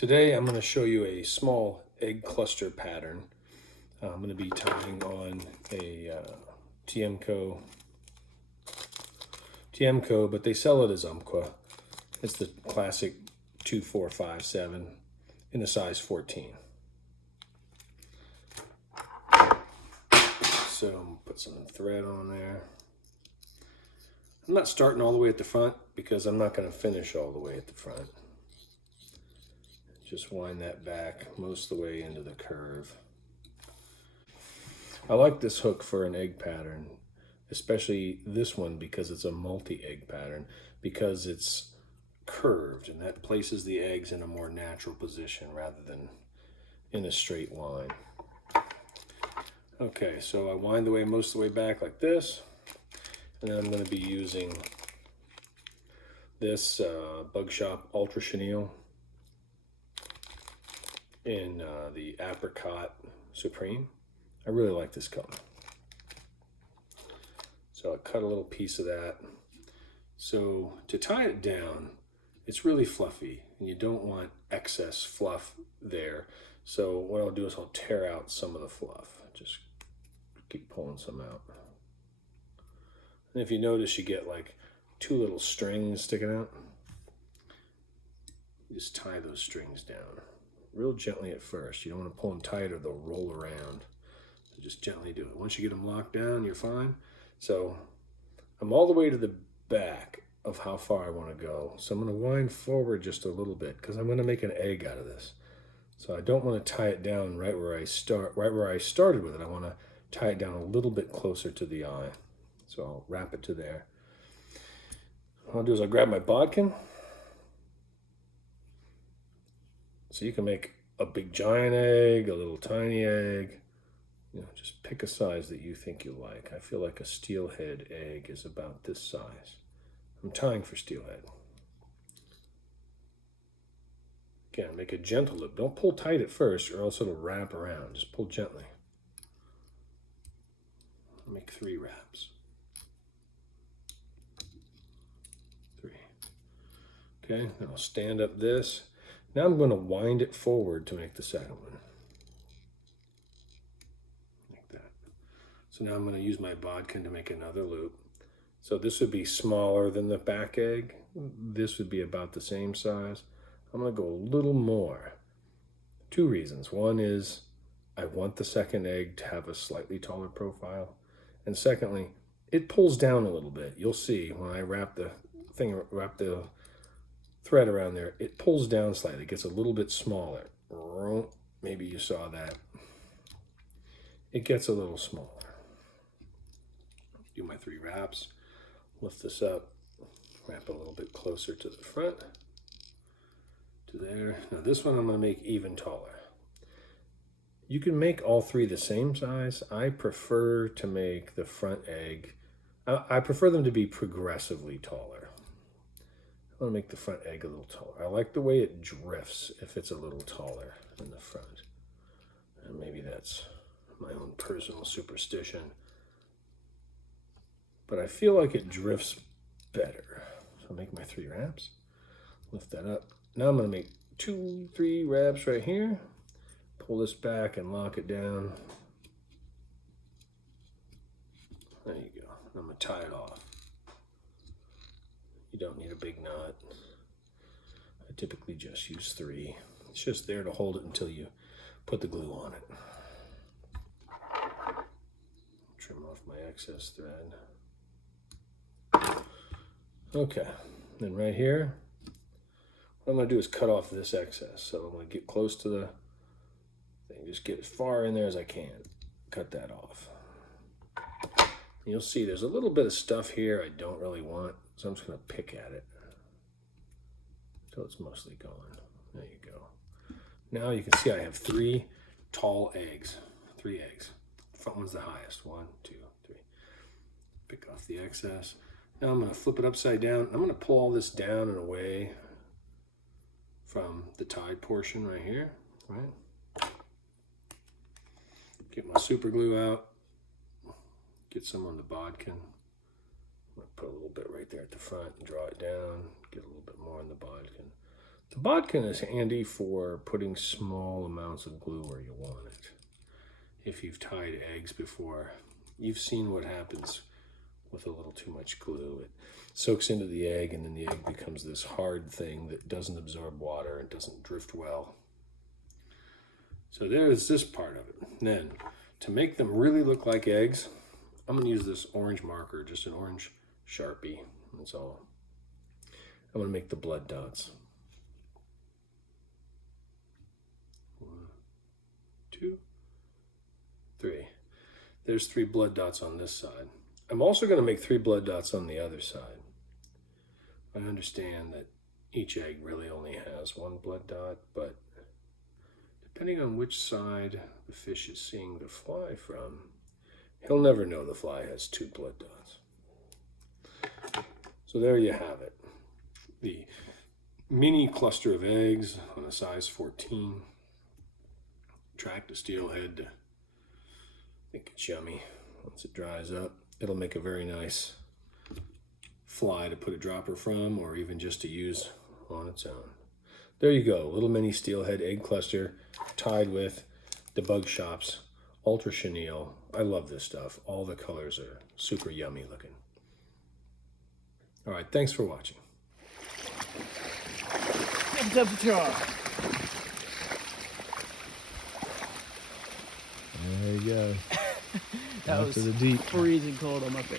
Today I'm going to show you a small egg cluster pattern. I'm going to be tying on a Tiemco, but they sell it as Umpqua. It's the classic 2457 in a size 14. So put some thread on there. I'm not starting all the way at the front because I'm not going to finish all the way at the front. Just wind that back most of the way into the curve. I like this hook for an egg pattern, especially this one because it's a multi-egg pattern, because it's curved and that places the eggs in a more natural position rather than in a straight line. Okay, so I wind the way most of the way back like this, and then I'm going to be using this Bug Shop Ultra Chenille in the Apricot Supreme. I really like this color. So I cut a little piece of that. So to tie it down, it's really fluffy and you don't want excess fluff there. So what I'll do is I'll tear out some of the fluff. Just keep pulling some out. And if you notice, you get like two little strings sticking out. You just tie those strings down real gently at first. You don't want to pull them tight or they'll roll around. So just gently do it. Once you get them locked down, you're fine. So I'm all the way to the back of how far I want to go. So I'm going to wind forward just a little bit because I'm going to make an egg out of this. So I don't want to tie it down right where I started with it. I want to tie it down a little bit closer to the eye. So I'll wrap it to there. What I'll do is I'll grab my bodkin. So you can make a big giant egg, a little tiny egg. You know, just pick a size that you think you like. I feel like a steelhead egg is about this size. I'm tying for steelhead. Again, make a gentle loop. Don't pull tight at first or else it'll wrap around. Just pull gently. Make 3 wraps. 3. Okay, then I'll stand up this. Now I'm going to wind it forward to make the second one. Like that. So now I'm going to use my bodkin to make another loop. So this would be smaller than the back egg. This would be about the same size. I'm going to go a little more. 2 reasons. One is I want the second egg to have a slightly taller profile. And secondly, it pulls down a little bit. You'll see when I wrap the thread around there, it pulls down slightly. It gets a little bit smaller. Maybe you saw that. It gets a little smaller. Do my 3 wraps. Lift this up. Wrap a little bit closer to the front. To there. Now this one I'm going to make even taller. You can make all 3 the same size. I prefer to make the front egg, I prefer them to be progressively taller. I want to make the front egg a little taller. I like the way it drifts if it's a little taller in the front. And maybe that's my own personal superstition. But I feel like it drifts better. So I'll make my 3 wraps. Lift that up. Now I'm going to make 2, 3 wraps right here. Pull this back and lock it down. There you go. I'm going to tie it off. You don't need a big knot. I typically just use 3. It's just there to hold it until you put the glue on it. Trim off my excess thread. Okay, then right here, what I'm going to do is cut off this excess. So I'm going to get close to the thing, just get as far in there as I can. Cut that off. You'll see there's a little bit of stuff here I don't really want, so I'm just going to pick at it until it's mostly gone. There you go. Now you can see I have 3 tall eggs. 3 eggs. The front one's the highest. 1, 2, 3. Pick off the excess. Now I'm going to flip it upside down. I'm going to pull all this down and away from the tied portion right here. Right. Get my super glue out. Get some on the bodkin. I'm going to put a little bit right there at the front and draw it down. Get a little bit more on the bodkin. The bodkin is handy for putting small amounts of glue where you want it. If you've tied eggs before, you've seen what happens with a little too much glue. It soaks into the egg, and then the egg becomes this hard thing that doesn't absorb water and doesn't drift well. So there's this part of it. Then, to make them really look like eggs, I'm going to use this orange marker, just an orange Sharpie. That's all. I'm going to make the blood dots. 1, 2, 3. There's 3 blood dots on this side. I'm also going to make 3 blood dots on the other side. I understand that each egg really only has 1 blood dot, but depending on which side the fish is seeing the fly from, he'll never know the fly has 2 blood dots. So there you have it. The mini cluster of eggs on a size 14. Attract a steelhead to think it's yummy. Once it dries up, it'll make a very nice fly to put a dropper from, or even just to use on its own. There you go, little mini steelhead egg cluster tied with the Bug Shop's Ultra Chenille. I love this stuff. All the colors are super yummy looking. All right, thanks for watching. Temperature. There you go. That Out was to the deep. freezing cold on my face.